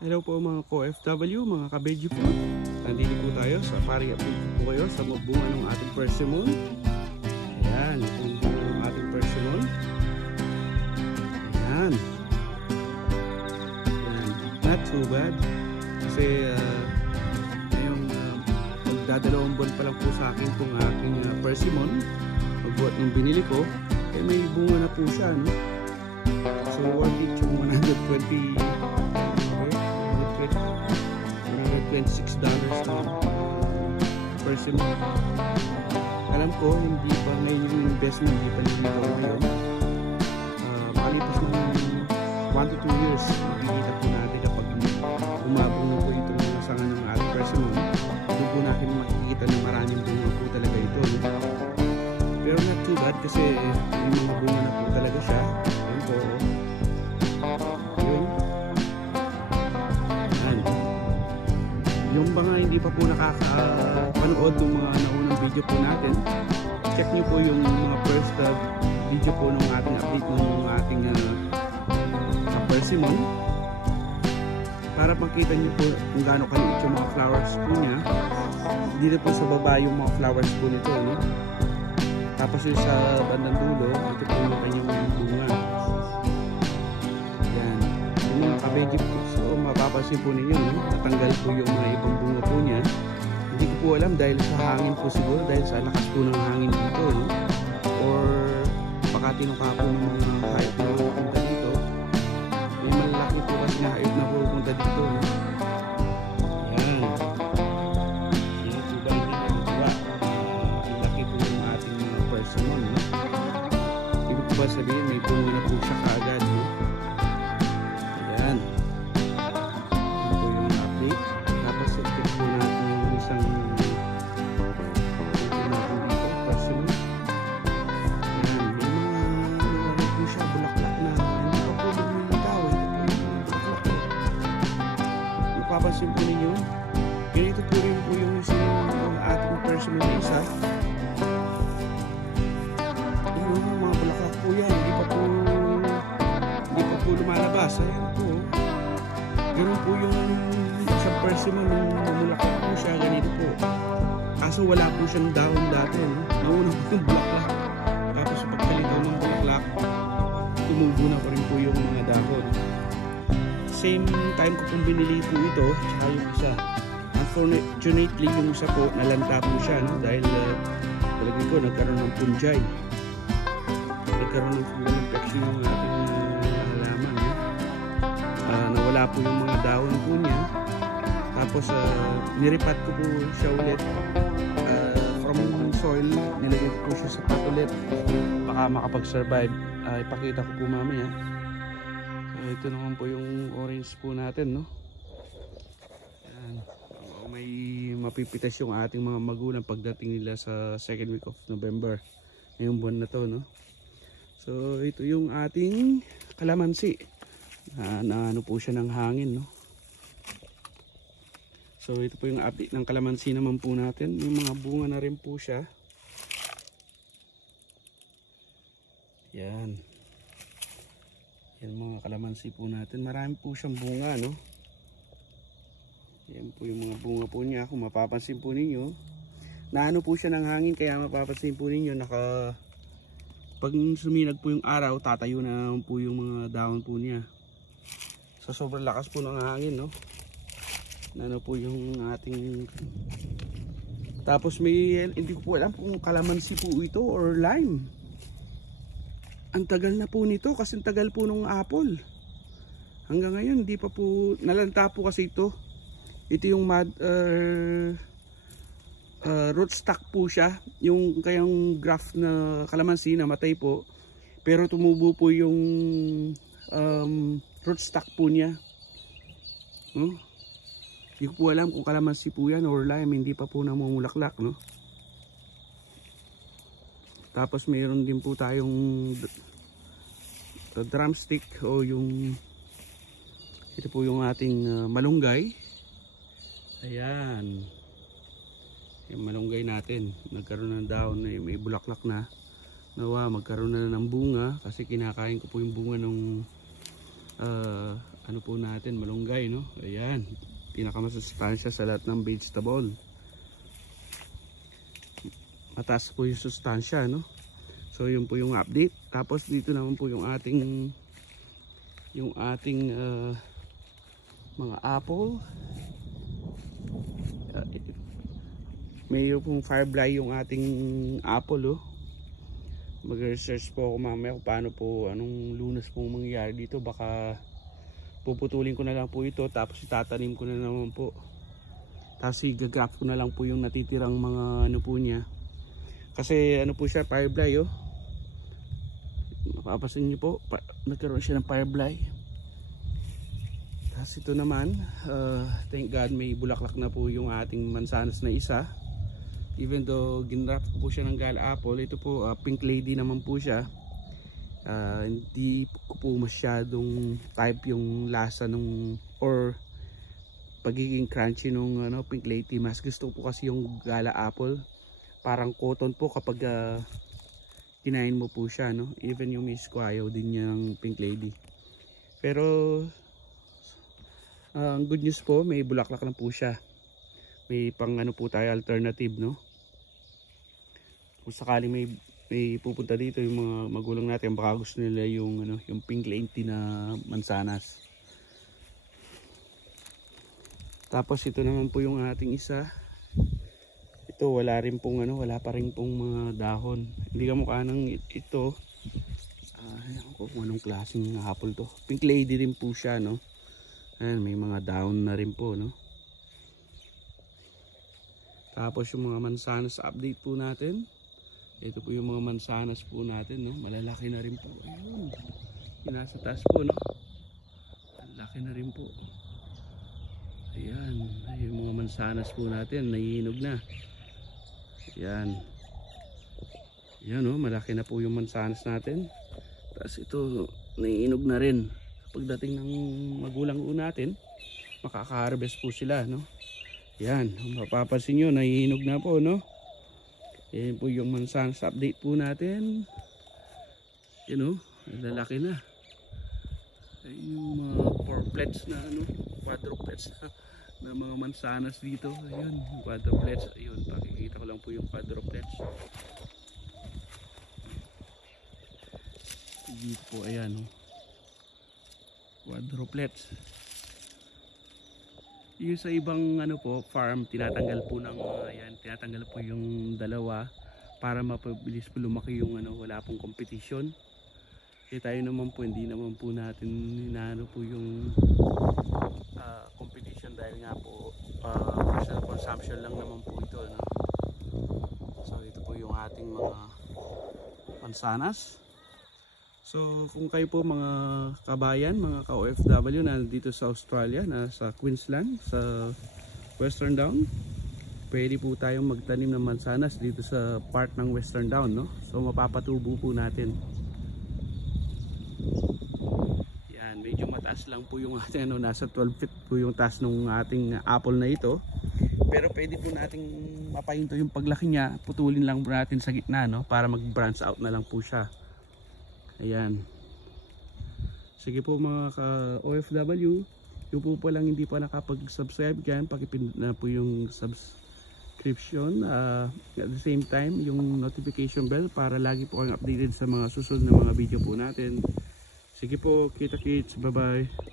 Hello po mga co-FW, mga ka-veggie food. Nandito po tayo sa pari-update po kayo sa bunga ng ating persimmon. Ayan, yung bunga ng ating persimmon. Ayan. Ayan. Not too bad. Kasi ngayong magdadalawang buwan pa lang po sa akin itong aking persimmon. Pagbuhat ng binili ko, eh may bunga na po siya. No? So worth it yung $126 na persimmon. Alam ko hindi pa na yung investment, hindi pa nililigaw ngayon. Makalipas ng 1 to 2 years makikita po natin kapag umabong po itong mga sanga ng ating persimmon. Doon po natin makikita na maraming bunga po talaga ito, no? Pero not too bad kasi may mga bunga na po talaga siya. Ayan po, yun. Yung mga hindi pa po nakakapanood ng mga naunang video po natin, check nyo po yung mga first video po ng ating update ng ating persimmon para makita nyo po kung gaano kaliit yung mga flowers po niya. Dito po sa baba yung mga flowers po nito, no? Tapos yung sa bandang dulo, ito po yung kanyang bunga. Yan, yung mga ka-veggie po, so mapapansin po ninyo, no? Natanggal po yung mga ibang bunga po niya. Hindi ko po alam dahil sa hangin po siguro, dahil sa lakas po ng hangin dito, no? Or baka tinuka po ng mga hayop na pupunta dito. May malalaki po kasi na hayop na pupunta dito, no? Yan. Yan po ba hindi natuwa? Laki po yung ating persimmon, no? Ibig ko ba sabihin may bunga na po siya kaagad, no? Yan. Mapapansin po ninyo, ganito po rin po yung ating persimmon na isa. Yung mga bulaklak po yan, hindi pa po lumalabas. Ayan po, ganun po yung isang persimmon, yung bulaklak po siya, ganito po. Kaso wala po siyang dahon dati, no? Nauna po yung bulaklak. Tapos pagkalitaw ng bulaklak, tumubo na po rin po yung mga dahon. Same time ko pong binili po ito, tsaka yung isa. Unfortunately, yung isa po, nalanta po siya, no? Dahil talagang ko, nagkaroon ng punjay. Nagkaroon ng fungal infection yung ating halaman, no? Nawala po yung mga dahon po niya. Tapos, niripat ko po siya ulit from soil. Nilagay ko po siya sa pot ulit. Baka makapag-survive. Ipakita ko po mamaya. Ito naman po yung orange po natin, no? Ayan. May mapipitas yung ating mga magulang pagdating nila sa second week of November. Ngayong buwan na to, no? So ito yung ating kalamansi. Na ano po siya ng hangin, no? So ito po yung update ng kalamansi naman po natin. Yung mga bunga na rin po siya. Yan. Yan mga kalamansi po natin. Marami po siyang bunga, no? Yan po yung mga bunga po niya. Kung mapapansin po ninyo, naano po siya ng hangin, kaya mapapansin po ninyo pag suminag po yung araw, tatayo na po yung mga dahon po niya. So sobrang lakas po ng hangin, no? Naano po yung ating... Tapos may, hindi ko po alam kung kalamansi po ito or lime. Ang tagal na po nito kasi ang tagal po nung apple. Hanggang ngayon hindi pa po nalanta po kasi ito. Ito yung rootstock po siya. Yung kayang graft na kalamansi namatay po. Pero tumubo po yung rootstock po niya. Hindi ko po alam kung kalamansi po yan or lime. Hindi pa po namumulaklak, no? Tapos mayroon din po tayong drumstick o yung ito po yung ating malunggay. Ayan. Yung malunggay natin. Nagkaroon ng dahon na may bulaklak na. Nawa magkaroon na ng bunga kasi kinakain ko po yung bunga ng ano po natin, malunggay, no? Ayan, pinakamasustansya sa lahat ng vegetable. Mataas po yung sustansya, no? So yun po yung update. Tapos dito naman po yung ating mga apple. Mayroon pong firefly yung ating apple, oh. Mag-research po ako mamaya kung paano po, anong lunas pong mangyayari dito. Baka puputulin ko na lang po ito, tapos itatanim ko na naman po. Tapos i-graph ko na lang po yung natitirang mga ano po niya. Kasi ano po siya, firefly, oh. Mapapasin niyo po, nagkaroon siya ng firefly. Tapos ito naman, thank God may bulaklak na po yung ating mansanas na isa. Even though ginrap ko po siya ng gala apple, ito po pink lady naman po siya. Hindi ko po masyadong type yung lasa nung or pagiging crunchy nung pink lady. Mas gusto po kasi yung gala apple. Parang cotton po kapag kinain mo po siya, no? Even yung miss ko ayaw din yung pink lady. Pero ang good news po, may bulaklak na po siya. May pang ano po tayo alternative, no? Kung sakaling may pupunta dito yung mga magulang natin, baka gusto nila yung yung pink lady na mansanas. Tapos ito naman po yung ating isa. Ito wala pa rin pong mga dahon. Hindi kamukha ng ito. Ayan ko kung anong klaseng apple to. Pink lady rin po siya, no? Ayan, may mga dahon na rin po, no? Tapos yung mga mansanas update po natin. Ito po yung mga mansanas po natin, no? Malalaki na rin po. Ayun. Yung nasa taas po, no? Malalaki na rin po. Ayan. Yung mga mansanas po natin, nahihinog na. Ayan. Ayan, no? Malaki na po yung mansanas natin. Tapos ito, nahihinog na rin. Pagdating ng magulang po natin, makaka-harvest po sila, no? Ayan. Mapapansin nyo, nahihinog na po, no? Yan po yung mansanas update po natin. Yan, lalaki na. Ayun yung mga quadruplets na quadruplets na mga mansanas dito. Ayun, quadruplets. Ayun, pakikita ko lang po yung quadruplets. Dito po, ayan, quadruplets. Yung sa ibang farm, tinatanggal po ng tinatanggal po yung dalawa para mapabilis po lumaki yung wala pong competition. Kaya tayo naman po, hindi naman po natin hinaano po yung competition dahil nga po personal consumption lang naman po ito, no? So ito po yung ating mga mansanas. So kung kayo po mga kabayan, mga ka-OFW na dito sa Australia, na sa Queensland, sa Western Down, pwede po tayong magtanim ng mansanas dito sa part ng Western Down, no? So mapapatubo po natin. Yan, medyo mataas lang po yung ating nasa 12 feet po yung taas ng ating apple na ito. Pero pwede po nating mapahinto yung paglaki niya, putulin lang po natin sa gitna, no? Para mag-branch out na lang po siya. Ayan. Sige po mga ka-OFW, yung po palang hindi pa nakapag-subscribe dyan, pakipindot na po yung subscription. At the same time, yung notification bell para lagi po kayong updated sa mga susunod na mga video po natin. Sige po, kita-kits, bye-bye.